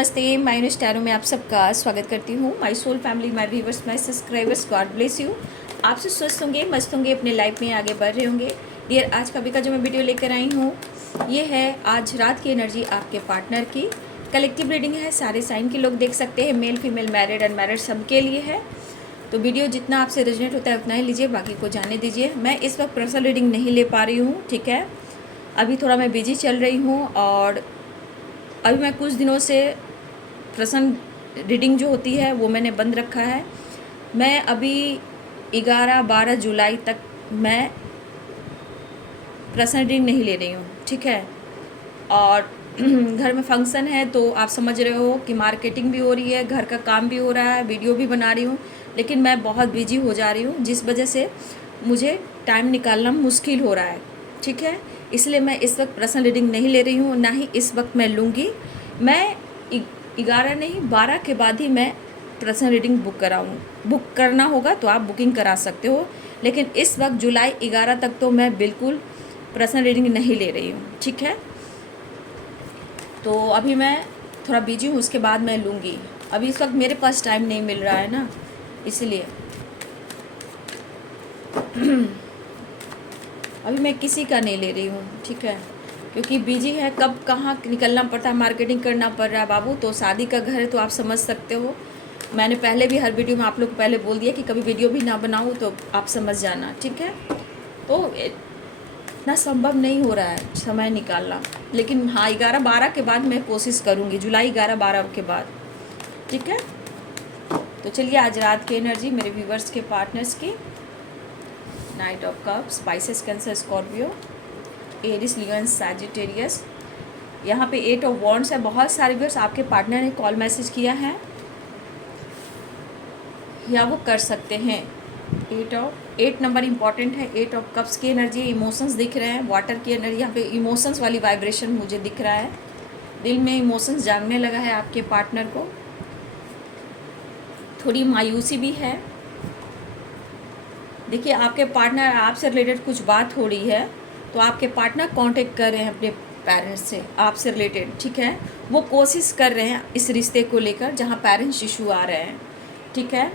नमस्ते, माय स्टारों में आप सबका स्वागत करती हूँ। My soul family, my viewers, my subscribers, God bless you. आप सब स्वस्थ होंगे, मस्त होंगे, अपने लाइफ में आगे बढ़ रहे होंगे। डियर, आज का जो मैं वीडियो लेकर आई हूँ ये है आज रात की एनर्जी आपके पार्टनर की। कलेक्टिव रीडिंग है, सारे साइन के लोग देख सकते हैं, मेल फीमेल, मैरिड अनमैरिड सबके लिए है। तो वीडियो जितना आपसे रेजोनेट होता है उतना ही लीजिए, बाकी को जाने दीजिए। मैं इस वक्त पर्सनल रीडिंग नहीं ले पा रही हूँ, ठीक है। अभी थोड़ा मैं बिजी चल रही हूँ और अभी मैं कुछ दिनों से पर्सनल रीडिंग जो होती है वो मैंने बंद रखा है। मैं अभी 11-12 जुलाई तक मैं पर्सनल रीडिंग नहीं ले रही हूँ, ठीक है। और घर में फंक्शन है तो आप समझ रहे हो कि मार्केटिंग भी हो रही है, घर का काम भी हो रहा है, वीडियो भी बना रही हूँ, लेकिन मैं बहुत बिजी हो जा रही हूँ, जिस वजह से मुझे टाइम निकालना मुश्किल हो रहा है, ठीक है। इसलिए मैं इस वक्त पर्सनल रीडिंग नहीं ले रही हूँ, ना ही इस वक्त मैं लूँगी। मैं 11 नहीं 12 के बाद ही मैं पर्सनल रीडिंग बुक करना होगा तो आप बुकिंग करा सकते हो, लेकिन इस वक्त जुलाई 11 तक तो मैं बिल्कुल पर्सनल रीडिंग नहीं ले रही हूँ, ठीक है। तो अभी मैं थोड़ा बिजी हूँ, उसके बाद मैं लूँगी। अभी इस वक्त मेरे पास टाइम नहीं मिल रहा है ना, इसलिए अभी मैं किसी का नहीं ले रही हूँ, ठीक है, क्योंकि बिजी है। कब कहाँ निकलना पड़ता है, मार्केटिंग करना पड़ रहा है बाबू। तो शादी का घर है तो आप समझ सकते हो। मैंने पहले भी हर वीडियो में आप लोग को पहले बोल दिया कि कभी वीडियो भी ना बनाऊँ तो आप समझ जाना, ठीक है। तो इतना संभव नहीं हो रहा है समय निकालना, लेकिन हाँ 11-12 के बाद मैं कोशिश करूँगी, जुलाई 11-12 के बाद, ठीक है। तो चलिए आज रात की एनर्जी मेरे व्यूवर्स के, पार्टनर्स की। Knight of Cups, Pisces, Cancer, Scorpio, Aries, Leo and Sagittarius. यहाँ पे 8 ऑफ वॉन्ड्स है। बहुत सारे व्यूअर्स आपके पार्टनर ने कॉल मैसेज किया है या वो कर सकते हैं। 8 नंबर इंपॉर्टेंट है। 8 ऑफ कप्स की एनर्जी, इमोशंस दिख रहे हैं, वाटर की एनर्जी। यहाँ पे इमोशंस वाली वाइब्रेशन मुझे दिख रहा है, दिल में इमोशंस जागने लगा है आपके पार्टनर को। थोड़ी मायूसी भी है। देखिए आपके पार्टनर आपसे रिलेटेड कुछ बात हो रही है तो आपके पार्टनर कांटेक्ट कर रहे हैं अपने पेरेंट्स से आपसे रिलेटेड, ठीक है। वो कोशिश कर रहे हैं इस रिश्ते को लेकर जहाँ पेरेंट्स इशू आ रहे हैं, ठीक है।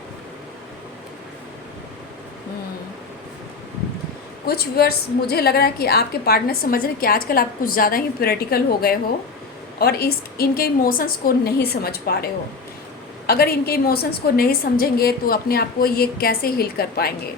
कुछ व्यूअर्स मुझे लग रहा है कि आपके पार्टनर समझ रहे हैं कि आजकल आप कुछ ज़्यादा ही प्रैक्टिकल हो गए हो और इनके इमोशंस को नहीं समझ पा रहे हो। अगर इनके इमोशंस को नहीं समझेंगे तो अपने आप को ये कैसे हील कर पाएंगे।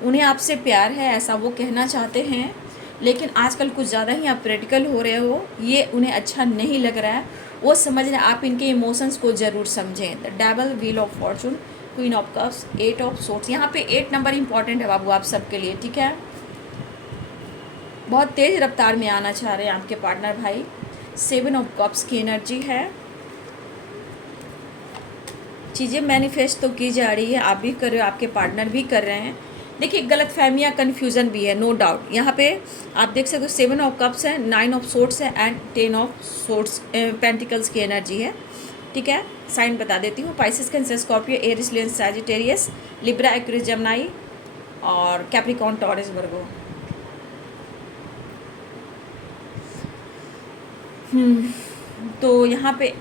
उन्हें आपसे प्यार है ऐसा वो कहना चाहते हैं, लेकिन आजकल कुछ ज़्यादा ही आप प्रैक्टिकल हो रहे हो, ये उन्हें अच्छा नहीं लग रहा है। वो समझ रहे हैं आप इनके इमोशंस को ज़रूर समझें। The devil, wheel of Fortune, queen of cups, 8 of swords. यहाँ पे 8 नंबर इंपॉर्टेंट है बाबू आप सबके लिए, ठीक है। बहुत तेज़ रफ्तार में आना चाह रहे हैं आपके पार्टनर भाई। 7 ऑफ कप्स की एनर्जी है। चीज़ें मैनिफेस्ट तो की जा रही है, आप भी कर रहे हो, आपके पार्टनर भी कर रहे हैं। देखिए गलतफहमियाँ, कन्फ्यूज़न भी है, नो डाउट। यहाँ पे आप देख सकते हो 7 ऑफ कप्स है, 9 ऑफ सोर्ड्स है एंड 10 ऑफ सोर्ड्स पेंटिकल्स की एनर्जी है, ठीक है। साइन बता देती हूँ। पाइसेस, कैंसर, स्कॉर्पियो, एरिस, लियो, सैजिटेरियस, लिब्रा, एक्वेरियस, जेमिनी और कैप्रिकॉर्न, टॉरस, वर्गो। तो यहाँ पे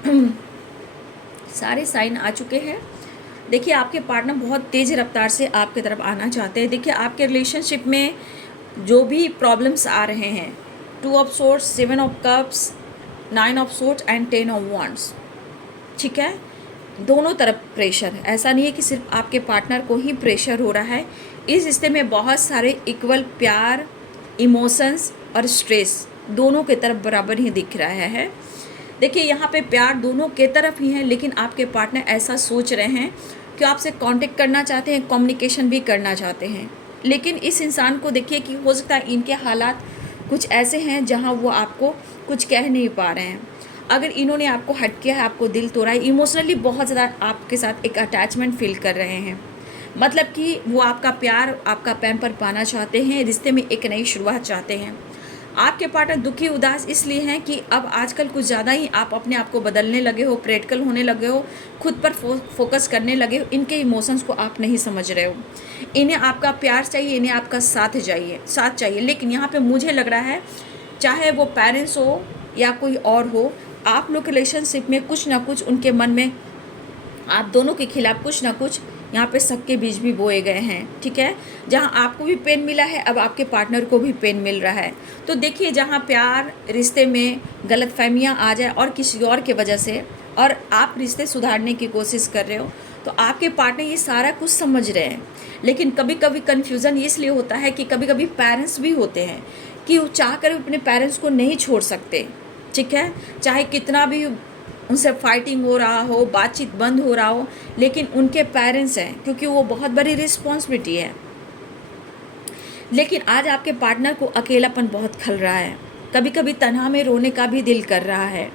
सारे साइन आ चुके हैं। देखिए आपके पार्टनर बहुत तेज़ रफ्तार से आपकी तरफ आना चाहते हैं। देखिए आपके रिलेशनशिप में जो भी प्रॉब्लम्स आ रहे हैं, 2 of swords, 7 of cups, 9 of swords and 10 of wands, ठीक है। दोनों तरफ प्रेशर है, ऐसा नहीं है कि सिर्फ आपके पार्टनर को ही प्रेशर हो रहा है। इस रिश्ते में बहुत सारे इक्वल प्यार, इमोशंस और स्ट्रेस दोनों के तरफ बराबर ही दिख रहा है। देखिए यहाँ पे प्यार दोनों के तरफ ही है, लेकिन आपके पार्टनर ऐसा सोच रहे हैं कि आपसे कांटेक्ट करना चाहते हैं, कम्युनिकेशन भी करना चाहते हैं, लेकिन इस इंसान को देखिए कि हो सकता है इनके हालात कुछ ऐसे हैं जहाँ वो आपको कुछ कह नहीं पा रहे हैं। अगर इन्होंने आपको हट किया है, आपको दिल तोड़ा है, इमोशनली बहुत ज़्यादा आपके साथ एक अटैचमेंट फील कर रहे हैं, मतलब कि वो आपका प्यार, आपका पैम्पर पाना चाहते हैं, रिश्ते में एक नई शुरुआत चाहते हैं। आपके पार्टनर दुखी, उदास इसलिए हैं कि अब आजकल कुछ ज़्यादा ही आप अपने आप को बदलने लगे हो, प्रैक्टिकल होने लगे हो, खुद पर फोकस करने लगे हो। इनके इमोशंस को आप नहीं समझ रहे हो। इन्हें आपका प्यार चाहिए, इन्हें आपका साथ चाहिए। लेकिन यहाँ पे मुझे लग रहा है चाहे वो पेरेंट्स हो या कोई और हो, आप लोग रिलेशनशिप में कुछ ना कुछ उनके मन में आप दोनों के खिलाफ कुछ ना कुछ यहाँ पे शक के बीज भी बोए गए हैं, ठीक है। जहाँ आपको भी पेन मिला है, अब आपके पार्टनर को भी पेन मिल रहा है। तो देखिए, जहाँ प्यार रिश्ते में गलतफहमियाँ आ जाए और किसी और के वजह से, और आप रिश्ते सुधारने की कोशिश कर रहे हो, तो आपके पार्टनर ये सारा कुछ समझ रहे हैं। लेकिन कभी कभी कन्फ्यूज़न इसलिए होता है कि कभी कभी पेरेंट्स भी होते हैं कि वो चाह कर अपने पेरेंट्स को नहीं छोड़ सकते, ठीक है। चाहे कितना भी उनसे फाइटिंग हो रहा हो, बातचीत बंद हो रहा हो, लेकिन उनके पेरेंट्स हैं, क्योंकि वो बहुत बड़ी रिस्पॉन्सिबिलिटी है। लेकिन आज आपके पार्टनर को अकेलापन बहुत खल रहा है, कभी कभी तन्हा में रोने का भी दिल कर रहा है,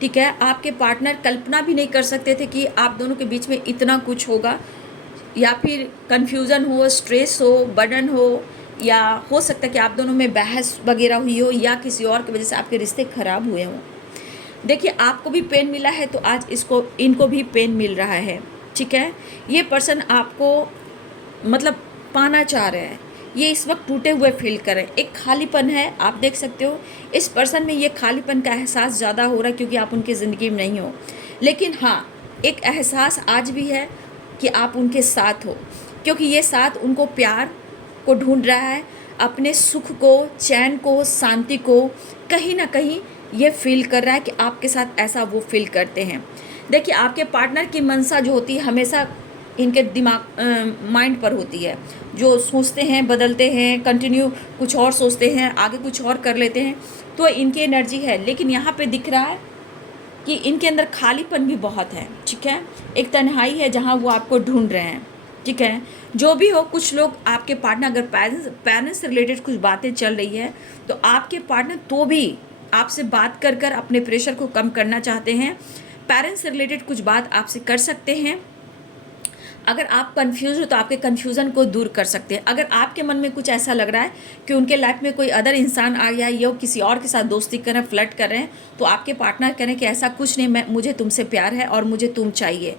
ठीक है। आपके पार्टनर कल्पना भी नहीं कर सकते थे कि आप दोनों के बीच में इतना कुछ होगा, या फिर कन्फ्यूज़न हो, स्ट्रेस हो, बर्डन हो, या हो सकता है कि आप दोनों में बहस वगैरह हुई हो, या किसी और की वजह से आपके रिश्ते ख़राब हुए हों। देखिए, आपको भी पेन मिला है, तो आज इनको भी पेन मिल रहा है, ठीक है। ये पर्सन आपको मतलब पाना चाह रहे हैं, ये इस वक्त टूटे हुए फील कर रहे हैं, एक खालीपन है। आप देख सकते हो इस पर्सन में ये खालीपन का एहसास ज़्यादा हो रहा है, क्योंकि आप उनकी ज़िंदगी में नहीं हो। लेकिन हाँ, एक एहसास आज भी है कि आप उनके साथ हो, क्योंकि ये साथ उनको प्यार को ढूंढ रहा है, अपने सुख को, चैन को, शांति को कहीं ना कहीं ये फील कर रहा है कि आपके साथ ऐसा वो फील करते हैं। देखिए, आपके पार्टनर की मंशा जो होती है हमेशा इनके दिमाग माइंड पर होती है, जो सोचते हैं बदलते हैं, कंटिन्यू कुछ और सोचते हैं, आगे कुछ और कर लेते हैं, तो इनकी एनर्जी है। लेकिन यहाँ पे दिख रहा है कि इनके अंदर खालीपन भी बहुत है, ठीक है। एक तन्हाई है जहाँ वो आपको ढूंढ रहे हैं, ठीक है। जो भी हो, कुछ लोग आपके पार्टनर, अगर पेरेंट्स से रिलेटेड कुछ बातें चल रही है, तो आपके पार्टनर तो भी आपसे बात कर कर अपने प्रेशर को कम करना चाहते हैं। पेरेंट्स से रिलेटेड कुछ बात आपसे कर सकते हैं। अगर आप कंफ्यूज हो तो आपके कन्फ्यूज़न को दूर कर सकते हैं। अगर आपके मन में कुछ ऐसा लग रहा है कि उनके लाइफ में कोई अदर इंसान आ गया है, या किसी और के साथ दोस्ती कर रहे हैं, फ्लर्ट कर रहे हैं, तो आपके पार्टनर कह रहे हैं कि ऐसा कुछ नहीं, मुझे तुमसे प्यार है और मुझे तुम चाहिए।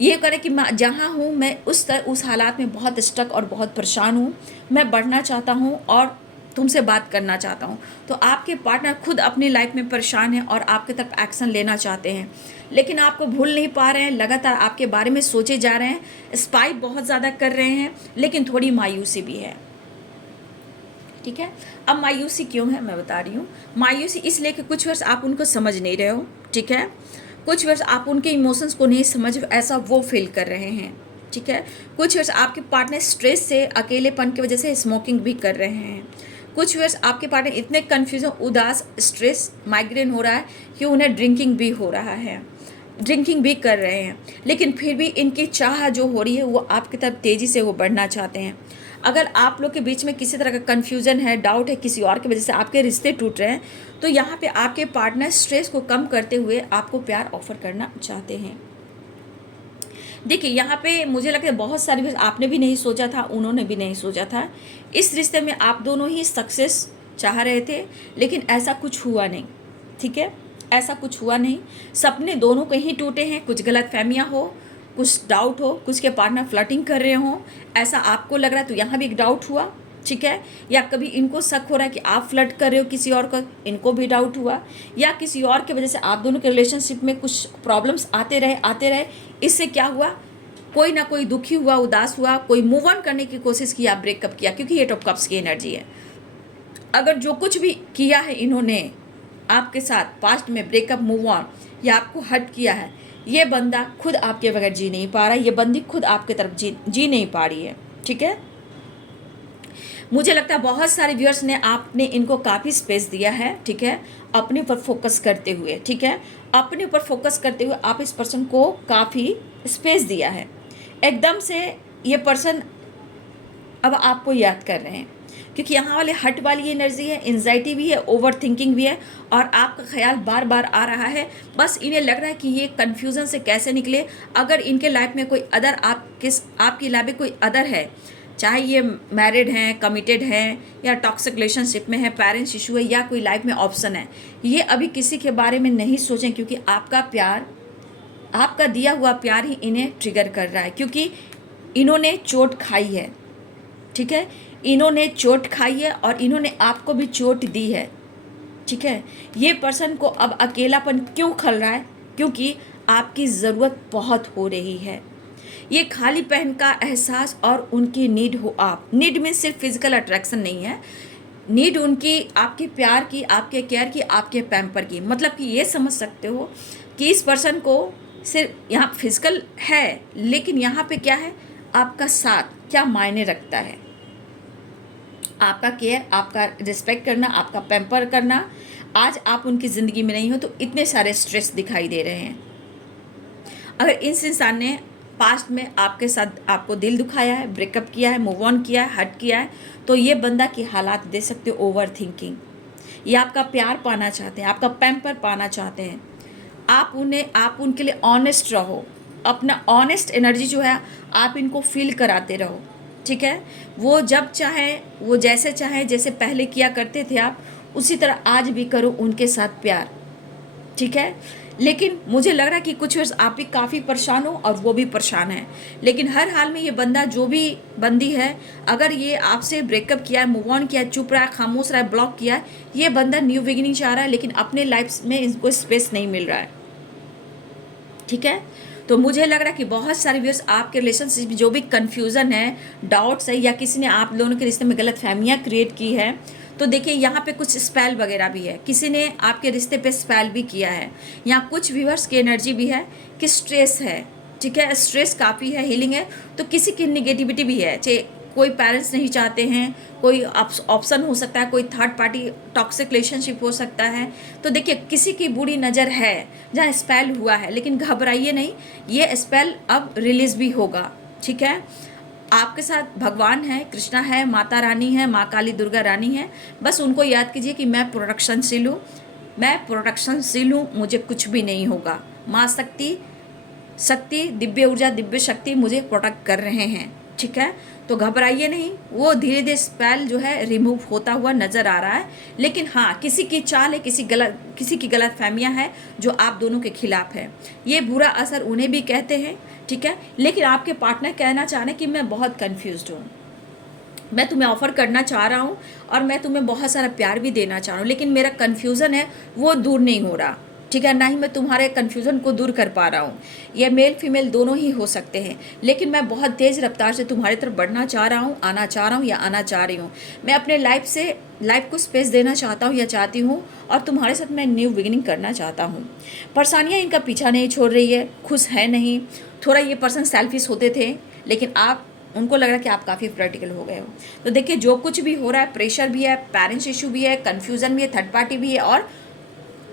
ये करें कि मैं जहाँ हूँ, मैं उस हालात में बहुत स्टक और बहुत परेशान हूँ, मैं बढ़ना चाहता हूँ और तुमसे बात करना चाहता हूँ। तो आपके पार्टनर खुद अपनी लाइफ में परेशान हैं और आपकी तरफ एक्शन लेना चाहते हैं, लेकिन आपको भूल नहीं पा रहे हैं, लगातार आपके बारे में सोचे जा रहे हैं, स्पाई बहुत ज़्यादा कर रहे हैं, लेकिन थोड़ी मायूसी भी है, ठीक है। अब मायूसी क्यों है मैं बता रही हूँ। मायूसी इसलिए कि कुछ वर्ष आप उनको समझ नहीं रहे हो, ठीक है। कुछ वर्ष आप उनके इमोशंस को नहीं समझ, ऐसा वो फील कर रहे हैं, ठीक है। कुछ वर्ष आपके पार्टनर स्ट्रेस से, अकेलेपन की वजह से स्मोकिंग भी कर रहे हैं। कुछ वर्ष आपके पार्टनर इतने कन्फ्यूजन, उदास, स्ट्रेस, माइग्रेन हो रहा है कि उन्हें ड्रिंकिंग भी हो रहा है, ड्रिंकिंग भी कर रहे हैं। लेकिन फिर भी इनकी चाह जो हो रही है वो आपकी तरफ तेज़ी से वो बढ़ना चाहते हैं। अगर आप लोग के बीच में किसी तरह का कन्फ्यूज़न है, डाउट है, किसी और की वजह से आपके रिश्ते टूट रहे हैं, तो यहाँ पे आपके पार्टनर स्ट्रेस को कम करते हुए आपको प्यार ऑफर करना चाहते हैं। देखिए, यहाँ पे मुझे लगता है बहुत सारी बात आपने भी नहीं सोचा था, उन्होंने भी नहीं सोचा था। इस रिश्ते में आप दोनों ही सक्सेस चाह रहे थे, लेकिन ऐसा कुछ हुआ नहीं, ठीक है। ऐसा कुछ हुआ नहीं, सपने दोनों के ही टूटे हैं। कुछ गलतफहमियाँ हो, कुछ डाउट हो, कुछ के पार्टनर फ्लर्टिंग कर रहे हों, ऐसा आपको लग रहा है, तो यहाँ भी एक डाउट हुआ, ठीक है। या कभी इनको शक हो रहा है कि आप फ्लर्ट कर रहे हो किसी और का, इनको भी डाउट हुआ, या किसी और की वजह से आप दोनों के रिलेशनशिप में कुछ प्रॉब्लम्स आते रहे। इससे क्या हुआ, कोई ना कोई दुखी हुआ, उदास हुआ, कोई मूव ऑन करने की कोशिश किया, ब्रेकअप किया, क्योंकि एट ऑफ कप्स की एनर्जी है। अगर जो कुछ भी किया है इन्होंने आपके साथ पास्ट में, ब्रेकअप, मूव ऑन, या आपको हर्ट किया है, ये बंदा खुद आपके बगैर जी नहीं पा रहा है, ये बंदी खुद आपके तरफ जी नहीं पा रही है, ठीक है। मुझे लगता है बहुत सारे व्यूअर्स ने आपने इनको काफ़ी स्पेस दिया है, ठीक है, अपने ऊपर फोकस करते हुए, ठीक है। अपने ऊपर फोकस करते हुए आप इस पर्सन को काफ़ी स्पेस दिया है। एकदम से ये पर्सन अब आपको याद कर रहे हैं, क्योंकि यहाँ वाले हट वाली एनर्जी है, एंजाइटी भी है, ओवर थिंकिंग भी है, और आपका ख्याल बार बार आ रहा है। बस इन्हें लग रहा है कि ये कन्फ्यूज़न से कैसे निकले। अगर इनके लाइफ में कोई अदर, आपकी लाइफ में कोई अदर है, चाहे ये मैरिड हैं, कमिटेड हैं, या टॉक्सिक रिलेशनशिप में है, पेरेंट्स इशू है, या कोई लाइफ में ऑप्शन है, ये अभी किसी के बारे में नहीं सोचें, क्योंकि आपका प्यार, आपका दिया हुआ प्यार ही इन्हें ट्रिगर कर रहा है, क्योंकि इन्होंने चोट खाई है, ठीक है। इन्होंने चोट खाई है और इन्होंने आपको भी चोट दी है, ठीक है। ये पर्सन को अब अकेलापन क्यों खल रहा है? क्योंकि आपकी ज़रूरत बहुत हो रही है। ये खालीपन का एहसास और उनकी नीड हो आप, नीड में सिर्फ फिजिकल अट्रैक्शन नहीं है, नीड उनकी आपके प्यार की, आपके केयर की, आपके पैम्पर की। मतलब कि ये समझ सकते हो कि इस पर्सन को सिर्फ यहाँ फिजिकल है, लेकिन यहाँ पे क्या है, आपका साथ क्या मायने रखता है, आपका केयर, आपका रिस्पेक्ट करना, आपका पैम्पर करना। आज आप उनकी ज़िंदगी में नहीं हो तो इतने सारे स्ट्रेस दिखाई दे रहे हैं। अगर इस इंसान ने पास्ट में आपके साथ आपको दिल दुखाया है, ब्रेकअप किया है, मूव ऑन किया है, हट किया है, तो ये बंदा की हालात दे सकते हो ओवर थिंकिंग। ये आपका प्यार पाना चाहते हैं, आपका पैम्पर पाना चाहते हैं। आप उनके लिए ऑनेस्ट रहो, अपना ऑनेस्ट एनर्जी जो है आप इनको फील कराते रहो, ठीक है। वो जब चाहे, वो जैसे चाहे, जैसे पहले किया करते थे आप, उसी तरह आज भी करो उनके साथ प्यार, ठीक है। लेकिन मुझे लग रहा है कि कुछ वर्ष आप भी काफ़ी परेशान हो और वो भी परेशान है। लेकिन हर हाल में ये बंदा जो भी बंदी है, अगर ये आपसे ब्रेकअप किया है, मूव ऑन किया है, चुप रहा है, खामोश रहा है, ब्लॉक किया है, ये बंदा न्यू बिगिनिंग चाह रहा है, लेकिन अपने लाइफ में इसको स्पेस नहीं मिल रहा है, ठीक है। तो मुझे लग रहा है कि बहुत सारे व्यूअर्स आपके रिलेशनशिप में जो भी कन्फ्यूज़न है, डाउट्स है, या किसी ने आप दोनों के रिश्ते में गलत फहमियाँ क्रिएट की है, तो देखिए यहाँ पे कुछ स्पेल वगैरह भी है, किसी ने आपके रिश्ते पे स्पेल भी किया है। यहाँ कुछ व्यूअर्स की एनर्जी भी है कि स्ट्रेस है, ठीक है, स्ट्रेस काफ़ी है, हीलिंग है, तो किसी की निगेटिविटी भी है, चाहे कोई पेरेंट्स नहीं चाहते हैं, कोई ऑप्शन हो सकता है, कोई थर्ड पार्टी टॉक्सिक रिलेशनशिप हो सकता है। तो देखिए किसी की बुरी नज़र है जहाँ स्पेल हुआ है, लेकिन घबराइए नहीं, ये स्पेल अब रिलीज भी होगा, ठीक है। आपके साथ भगवान है, कृष्णा है, माता रानी है, माँ काली दुर्गा रानी है। बस उनको याद कीजिए कि मैं प्रोटेक्शनशील हूँ, मैं प्रोटेक्शनशील हूँ, मुझे कुछ भी नहीं होगा। माँ शक्ति दिव्य ऊर्जा, दिव्य शक्ति मुझे प्रोटेक्ट कर रहे हैं, ठीक है। तो घबराइए नहीं, वो धीरे धीरे स्पेल जो है रिमूव होता हुआ नज़र आ रहा है। लेकिन हाँ, किसी की चाल है, किसी की गलत फहमियाँ हैं जो आप दोनों के खिलाफ है। ये बुरा असर उन्हें भी कहते हैं, ठीक है। लेकिन आपके पार्टनर कहना चाह रहे हैं कि मैं बहुत कन्फ्यूज्ड हूँ, मैं तुम्हें ऑफ़र करना चाह रहा हूँ और मैं तुम्हें बहुत सारा प्यार भी देना चाह रहा हूँ, लेकिन मेरा कन्फ्यूज़न है वो दूर नहीं हो रहा, ठीक है, ना ही मैं तुम्हारे कन्फ्यूज़न को दूर कर पा रहा हूँ। ये मेल फीमेल दोनों ही हो सकते हैं, लेकिन मैं बहुत तेज़ रफ्तार से तुम्हारी तरफ बढ़ना चाह रहा हूँ, आना चाह रहा हूँ या आना चाह रही हूँ। मैं अपने लाइफ को स्पेस देना चाहता हूँ या चाहती हूँ, और तुम्हारे साथ मैं न्यू बिगिनिंग करना चाहता हूँ। परेशानियाँ इनका पीछा नहीं छोड़ रही है, खुश है नहीं। थोड़ा ये पर्सन सेल्फिश होते थे, लेकिन उनको लग रहा है कि आप काफ़ी प्रैक्टिकल हो गए हो। तो देखिए जो कुछ भी हो रहा है, प्रेशर भी है, पेरेंट्स इशू भी है, कन्फ्यूज़न भी है, थर्ड पार्टी भी है, और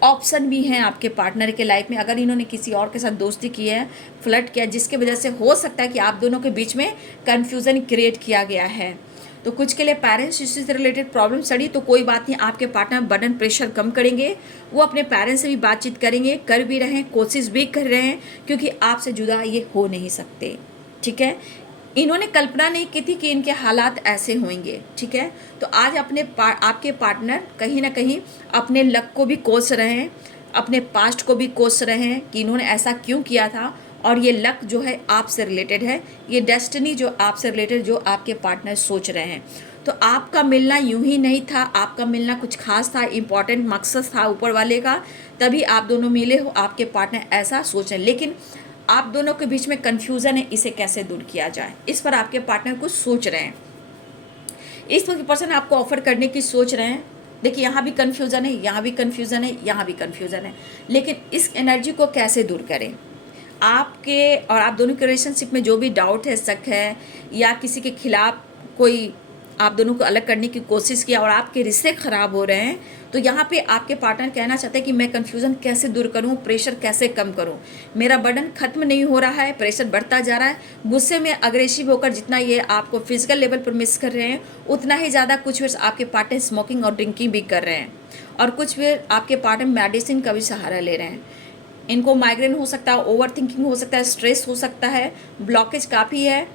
ऑप्शन भी हैं आपके पार्टनर के लाइफ में। अगर इन्होंने किसी और के साथ दोस्ती की है, फ्लर्ट किया, जिसके वजह से हो सकता है कि आप दोनों के बीच में कन्फ्यूज़न क्रिएट किया गया है। तो कुछ के लिए पेरेंट्स इश्यू से रिलेटेड प्रॉब्लम सड़ी, तो कोई बात नहीं, आपके पार्टनर बर्डन प्रेशर कम करेंगे, वो अपने पेरेंट्स से भी बातचीत करेंगे, कर भी रहे हैं, कोशिश भी कर रहे हैं, क्योंकि आपसे जुदा ये हो नहीं सकते, ठीक है। इन्होंने कल्पना नहीं की थी कि इनके हालात ऐसे होंगे, ठीक है। तो आज आपके पार्टनर कहीं ना कहीं अपने लक को भी कोस रहे हैं, अपने पास्ट को भी कोस रहे हैं कि इन्होंने ऐसा क्यों किया था, और ये लक जो है आपसे रिलेटेड है, ये डेस्टिनी जो आपसे रिलेटेड, जो आपके पार्टनर सोच रहे हैं। तो आपका मिलना यूं ही नहीं था, आपका मिलना कुछ खास था, इम्पॉर्टेंट मकसद था ऊपर वाले का, तभी आप दोनों मिले हो। आपके पार्टनर ऐसा सोच रहे हैं, लेकिन आप दोनों के बीच में कन्फ्यूज़न है, इसे कैसे दूर किया जाए, इस पर आपके पार्टनर कुछ सोच रहे हैं। इस पर्सन आपको ऑफर करने की सोच रहे हैं। देखिए यहाँ भी कन्फ्यूज़न है, यहाँ भी कन्फ्यूज़न है, यहाँ भी कन्फ्यूज़न है, लेकिन इस एनर्जी को कैसे दूर करें। आपके और आप दोनों के रिलेशनशिप में जो भी डाउट है, शक है, या किसी के खिलाफ कोई आप दोनों को अलग करने की कोशिश किया और आपके रिश्ते ख़राब हो रहे हैं, तो यहाँ पे आपके पार्टनर कहना चाहते हैं कि मैं कन्फ्यूज़न कैसे दूर करूँ, प्रेशर कैसे कम करूँ, मेरा बर्डन ख़त्म नहीं हो रहा है, प्रेशर बढ़ता जा रहा है। गुस्से में अग्रेसिव होकर जितना ये आपको फिजिकल लेवल पर मिस कर रहे हैं, उतना ही ज़्यादा कुछ वर्ष आपके पार्टनर स्मोकिंग और ड्रिंकिंग भी कर रहे हैं, और कुछ वे आपके पार्टनर मेडिसिन का भी सहारा ले रहे हैं। इनको माइग्रेन हो सकता है, ओवर थिंकिंग हो सकता है, स्ट्रेस हो सकता है, ब्लॉकेज काफ़ी है,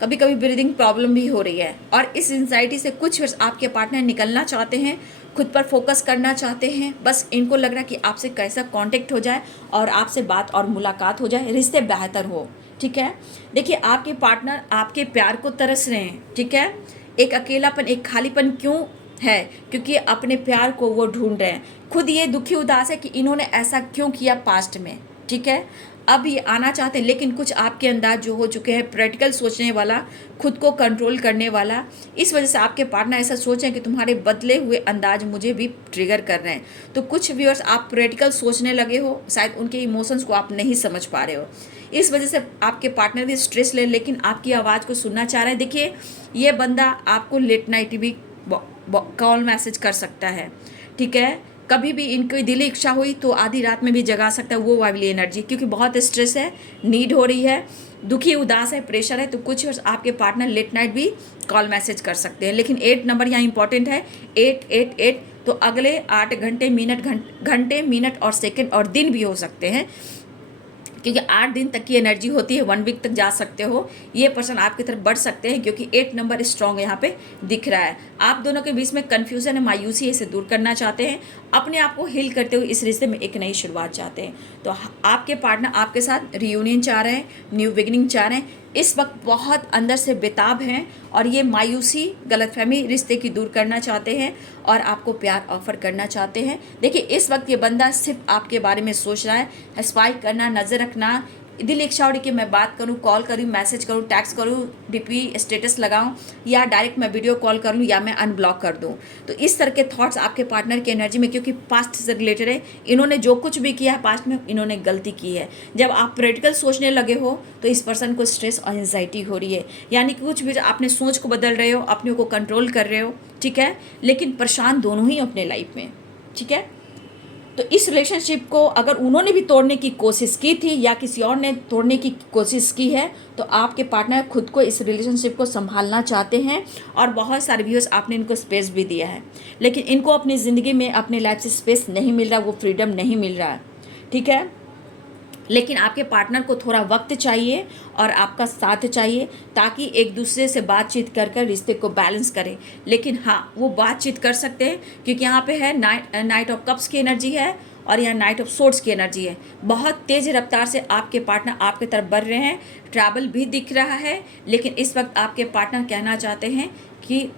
कभी कभी ब्रीदिंग प्रॉब्लम भी हो रही है, और इस एंजाइटी से कुछ वर्ष आपके पार्टनर निकलना चाहते हैं, खुद पर फोकस करना चाहते हैं। बस इनको लग रहा है कि आपसे कैसा कांटेक्ट हो जाए और आपसे बात और मुलाकात हो जाए, रिश्ते बेहतर हो, ठीक है। देखिए आपके पार्टनर आपके प्यार को तरस रहे हैं, ठीक है। एक अकेलापन, एक खालीपन क्यों है, क्योंकि अपने प्यार को वो ढूंढ रहे हैं। खुद ये दुखी उदास है कि इन्होंने ऐसा क्यों किया पास्ट में, ठीक है। अब ये आना चाहते हैं, लेकिन कुछ आपके अंदाज जो हो चुके हैं प्रैक्टिकल सोचने वाला, खुद को कंट्रोल करने वाला, इस वजह से आपके पार्टनर ऐसा सोच रहे हैं कि तुम्हारे बदले हुए अंदाज मुझे भी ट्रिगर कर रहे हैं। तो कुछ व्यूअर्स आप प्रैक्टिकल सोचने लगे हो, शायद उनके इमोशंस को आप नहीं समझ पा रहे हो, इस वजह से आपके पार्टनर भी स्ट्रेस ले, लेकिन आपकी आवाज़ को सुनना चाह रहे हैं। देखिए ये बंदा आपको लेट नाइट भी कॉल मैसेज कर सकता है, ठीक है। कभी भी इनकी दिली इच्छा हुई तो आधी रात में भी जगा सकता है, वो वाली एनर्जी, क्योंकि बहुत स्ट्रेस है, नीड हो रही है, दुखी उदास है, प्रेशर है। तो कुछ आपके पार्टनर लेट नाइट भी कॉल मैसेज कर सकते हैं। लेकिन 8 नंबर यहाँ इंपॉर्टेंट है, 888। तो अगले 8 घंटे मिनट और सेकंड और दिन भी हो सकते हैं, क्योंकि 8 दिन तक की एनर्जी होती है, 1 वीक तक जा सकते हो। ये पर्सन आपकी तरफ बढ़ सकते हैं, क्योंकि 8 नंबर स्ट्रॉन्ग यहाँ पे दिख रहा है। आप दोनों के बीच में कन्फ्यूजन है, मायूसी है, इसे दूर करना चाहते हैं, अपने आप को हील करते हुए इस रिश्ते में एक नई शुरुआत चाहते हैं। तो आपके पार्टनर आपके साथ रियूनियन चाह रहे हैं, न्यू बिगिनिंग चाह रहे हैं। इस वक्त बहुत अंदर से बेताब हैं और ये मायूसी, गलतफहमी रिश्ते की दूर करना चाहते हैं और आपको प्यार ऑफर करना चाहते हैं। देखिए इस वक्त ये बंदा सिर्फ आपके बारे में सोच रहा है, स्पाई करना, नज़र रखना, दिल इच्छा हो रही कि मैं बात करूं, कॉल करूं, मैसेज करूं, टैक्स करूं, डीपी स्टेटस लगाऊं, या डायरेक्ट मैं वीडियो कॉल कर लूं, या मैं अनब्लॉक कर दूं। तो इस तरह के थॉट्स आपके पार्टनर की एनर्जी में, क्योंकि पास्ट से रिलेटेड है, इन्होंने जो कुछ भी किया है पास्ट में, इन्होंने गलती की है। जब आप प्रैक्टिकल सोचने लगे हो तो इस पर्सन को स्ट्रेस और एंजाइटी हो रही है, यानी कि कुछ भी आपने सोच को बदल रहे हो, अपने को कंट्रोल कर रहे हो, ठीक है, लेकिन परेशान दोनों ही अपने लाइफ में, ठीक है। तो इस रिलेशनशिप को अगर उन्होंने भी तोड़ने की कोशिश की थी या किसी और ने तोड़ने की कोशिश की है, तो आपके पार्टनर खुद को इस रिलेशनशिप को संभालना चाहते हैं। और बहुत सारे व्यूअर्स आपने इनको स्पेस भी दिया है, लेकिन इनको अपनी ज़िंदगी में अपने लाइफ से स्पेस नहीं मिल रहा, वो फ्रीडम नहीं मिल रहा है, ठीक है। लेकिन आपके पार्टनर को थोड़ा वक्त चाहिए और आपका साथ चाहिए, ताकि एक दूसरे से बातचीत कर कर रिश्ते को बैलेंस करें। लेकिन हाँ, वो बातचीत कर सकते हैं, क्योंकि यहाँ पे है नाइट ऑफ कप्स की एनर्जी है और यहाँ नाइट ऑफ सोर्ड्स की एनर्जी है। बहुत तेज़ रफ्तार से आपके पार्टनर आपकी तरफ बढ़ रहे हैं, ट्रैवल भी दिख रहा है, लेकिन इस वक्त आपके पार्टनर कहना चाहते हैं कि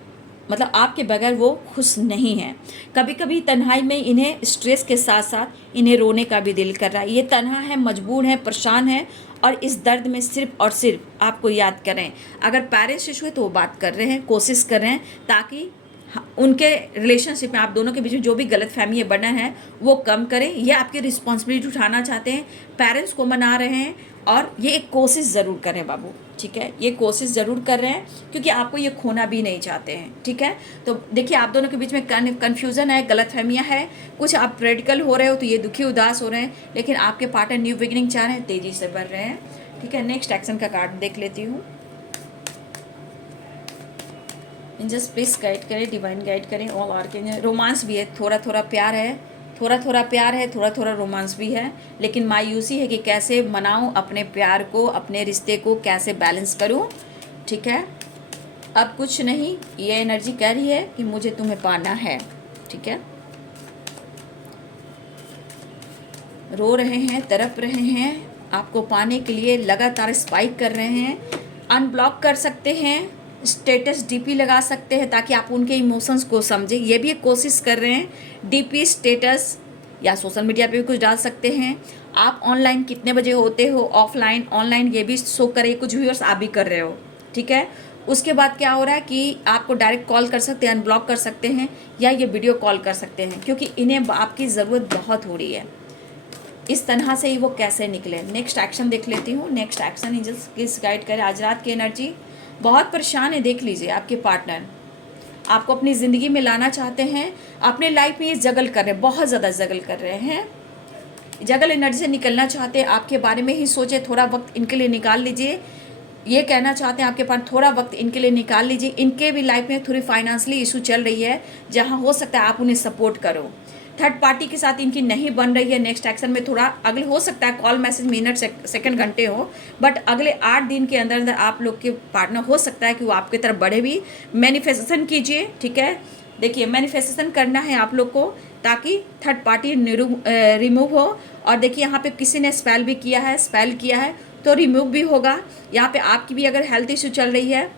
मतलब आपके बगैर वो खुश नहीं है। कभी कभी तन्हाई में इन्हें स्ट्रेस के साथ साथ इन्हें रोने का भी दिल कर रहा है। ये तन्हा है, मजबूर है, परेशान है और इस दर्द में सिर्फ और सिर्फ आपको याद करें। अगर पेरेंट्स इशू है तो वो बात कर रहे हैं, कोशिश कर रहे हैं, ताकि उनके रिलेशनशिप में आप दोनों के बीच में जो भी गलत फहमी बना है वो कम करें। ये आपकी रिस्पॉन्सिबिलिटी उठाना चाहते हैं, पेरेंट्स को मना रहे हैं, और ये एक कोशिश ज़रूर करें बाबू, ठीक है, ये कोशिश ज़रूर कर रहे हैं, क्योंकि आपको ये खोना भी नहीं चाहते हैं, ठीक है। तो देखिए आप दोनों के बीच में कन्फ्यूज़न है, गलतफहमियां है, कुछ आप प्रैक्टिकल हो रहे हो तो ये दुखी उदास हो रहे हैं, लेकिन आपके पार्टनर न्यू बिगिनिंग चाह रहे हैं, तेज़ी से बढ़ रहे हैं, ठीक है। नेक्स्ट एक्शन का कार्ड देख लेती हूँ। जस्ट प्लीज गाइड करें, डिवाइन गाइड करें। ऑल आर्कएंजल, रोमांस भी है, थोड़ा थोड़ा प्यार है, थोड़ा थोड़ा रोमांस भी है, लेकिन मायूसी है कि कैसे मनाऊं अपने प्यार को, अपने रिश्ते को कैसे बैलेंस करूं, ठीक है। अब कुछ नहीं, ये एनर्जी कह रही है कि मुझे तुम्हें पाना है, ठीक है। रो रहे हैं, तड़प रहे हैं, आपको पाने के लिए लगातार स्पाइक कर रहे हैं। अनब्लॉक कर सकते हैं, स्टेटस डीपी लगा सकते हैं, ताकि आप उनके इमोशंस को समझें, ये भी एक कोशिश कर रहे हैं। डीपी, स्टेटस या सोशल मीडिया पे भी कुछ डाल सकते हैं। आप ऑनलाइन कितने बजे होते हो, ऑफलाइन, ऑनलाइन, ये भी शो करे, कुछ व्यूअर्स आप भी कर रहे हो, ठीक है। उसके बाद क्या हो रहा है कि आपको डायरेक्ट कॉल कर सकते हैं, अनब्लॉक कर सकते हैं, या ये वीडियो कॉल कर सकते हैं, क्योंकि इन्हें आपकी ज़रूरत बहुत हो रही है। इस तरह से ही वो कैसे निकले। नेक्स्ट एक्शन देख लेती हूँ। नेक्स्ट एक्शन एंजल्स किस गाइड करे। आज रात की एनर्जी, बहुत परेशान है, देख लीजिए आपके पार्टनर आपको अपनी ज़िंदगी में लाना चाहते हैं, अपने लाइफ में ये जगल कर रहे हैं, बहुत ज़्यादा जगल कर रहे हैं, जगल एनर्जी से निकलना चाहते हैं। आपके बारे में ही सोचे, थोड़ा वक्त इनके लिए निकाल लीजिए, ये कहना चाहते हैं आपके पास, थोड़ा वक्त इनके लिए निकाल लीजिए। इनके भी लाइफ में थोड़ी फाइनेंशियली इशू चल रही है, जहाँ हो सकता है आप उन्हें सपोर्ट करो। थर्ड पार्टी के साथ इनकी नहीं बन रही है। नेक्स्ट एक्शन में थोड़ा अगले हो सकता है कॉल मैसेज मिनट सेकंड घंटे हो, बट अगले 8 दिन के अंदर अंदर आप लोग के पार्टनर हो सकता है कि वो आपकी तरफ बढ़े भी। मैनिफेस्टेशन कीजिए, ठीक है। देखिए मैनिफेस्टेशन करना है आप लोग को, ताकि थर्ड पार्टी रिमूव हो। और देखिए यहाँ पे किसी ने स्पेल भी किया है, स्पेल किया है तो रिमूव भी होगा। यहाँ पे आपकी भी अगर हेल्थ इशू चल रही है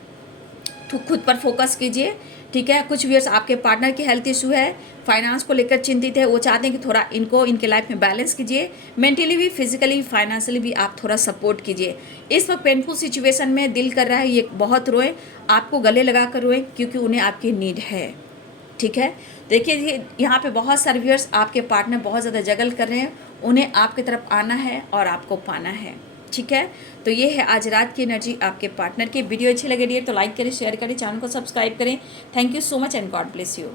तो खुद पर फोकस कीजिए, ठीक है। कुछ व्यूअर्स आपके पार्टनर की हेल्थ इशू है, फाइनेंस को लेकर चिंतित है, वो चाहते हैं कि थोड़ा इनको इनके लाइफ में बैलेंस कीजिए, मेंटली भी, फिजिकली, फाइनेंशियली भी आप थोड़ा सपोर्ट कीजिए। इस वक्त पेनफुल सिचुएशन में दिल कर रहा है ये बहुत रोए, आपको गले लगा कर रोए, क्योंकि उन्हें आपकी नीड है। ठीक है। देखिए यहाँ पे बहुत सारे व्यूअर्स आपके पार्टनर बहुत ज़्यादा जगल कर रहे हैं, उन्हें आपकी तरफ आना है और आपको पाना है। ठीक है। तो ये है आज रात की एनर्जी आपके पार्टनर की। वीडियो अच्छी लगे डियर तो लाइक करें, शेयर करें, चैनल को सब्सक्राइब करें। Thank you so much and God bless you.